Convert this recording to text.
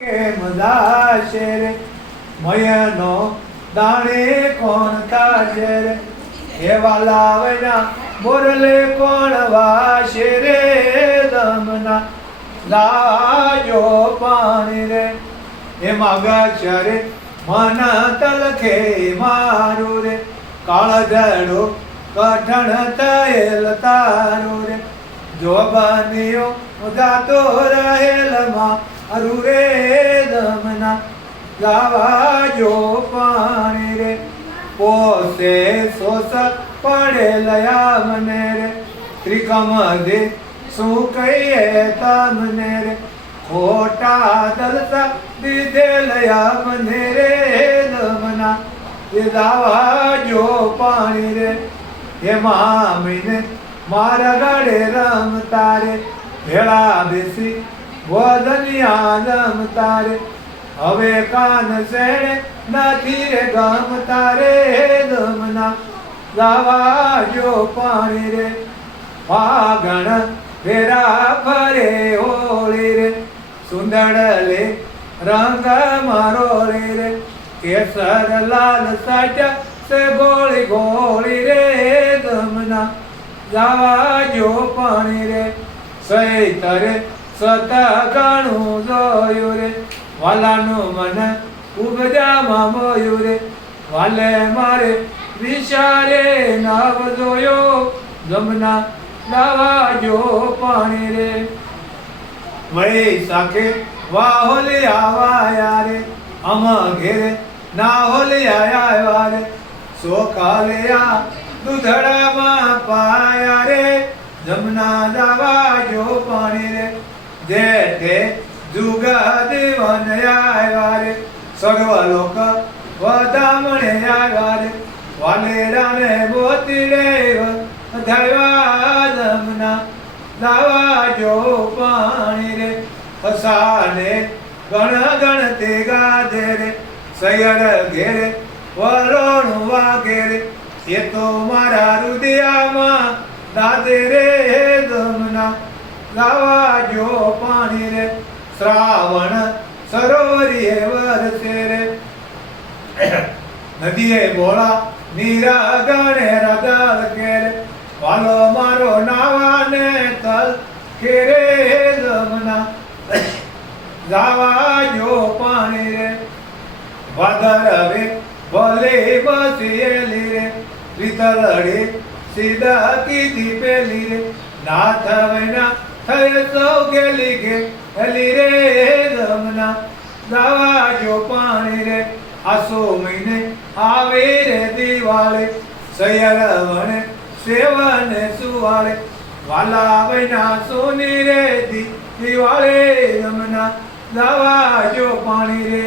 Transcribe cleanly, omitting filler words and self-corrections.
મદાશે રે મયનો દાણે કોણ તાજે રે એવા લાવના મોરલે કોણ વાશે રે દમના લાજો પાણી રે એમાં ગચરે મન તલખે મારું રે કાળજડો કઠણ થયેલ તારું રે જો બન્યો ગાતો રહેલમાં અરુ રે દમના લાવા જો પાણી રે પોસે સોસ પડેલયા મને રે ત્રિકમ દે શું કહીએ તમને રે ખોટા દલતા દીધેલયા મને રે દમના એ લાવા જો પાણી રે એમાં મીને મારા ગાડે રમતા રે ભેળા બેસી વદનિયા રમતા રે હવે કાન શેણે નથી રે ગમતા રે દમના લાવા જો પાણી રે ફાગણ વેરા ફરે હોળી રે સુંદરલે રંગ મારો રે કેસર લાલ સાજા સે ગોળી ગોળી રે દમના લાવા જો પાણી રે સૈતરે સત ગણું જોયું રે વાલાનું મન ઉપજામાં મોયું રે વાલે મારે વિચારે નવ જોયો જમના લાવા જો પાણી રે વૈશાખે વાહોલે આવાયા રે અમ ઘેરે ના હોલે આયા રે સોકાલે આ દૂધડામાં પાયા રે જમના લાવા જો પાણી રે જેઠે જુગા દેવન આવ્યા રે સર્વ લોક વધામણે આવ્યા રે વાલેરા ને મોતી રે ધૈવા જમના લાવા જો પાણી રે ફસાને ગણ ગણ તે ગાજે રે સૈયર ઘેરે વરોણું વાગે રે એ તો મારા હૃદયમાં દાદે રે દમના લાવા જો પાણી રે શ્રાવણ સરોવરીએ વરસે રે નદીએ બોળા નીરા ગણે રગલ કે રે વાલો મારો નાવાને તલ કે રે દમના લાવા જો પાણી રે વાદરવે ભલે બસેલી રે રીતલડે સીધા કીધી પેલી રે નાથ વૈના થઈ સૌ ગેલી ગેલી રે દમના લાવા જો પાણી રે આસો મહિને આવે રે દિવાળે સૈયર વણે સેવને સુવાળે વાલા વૈના સોની રે દિવાળે દમના લાવા જો પાણી રે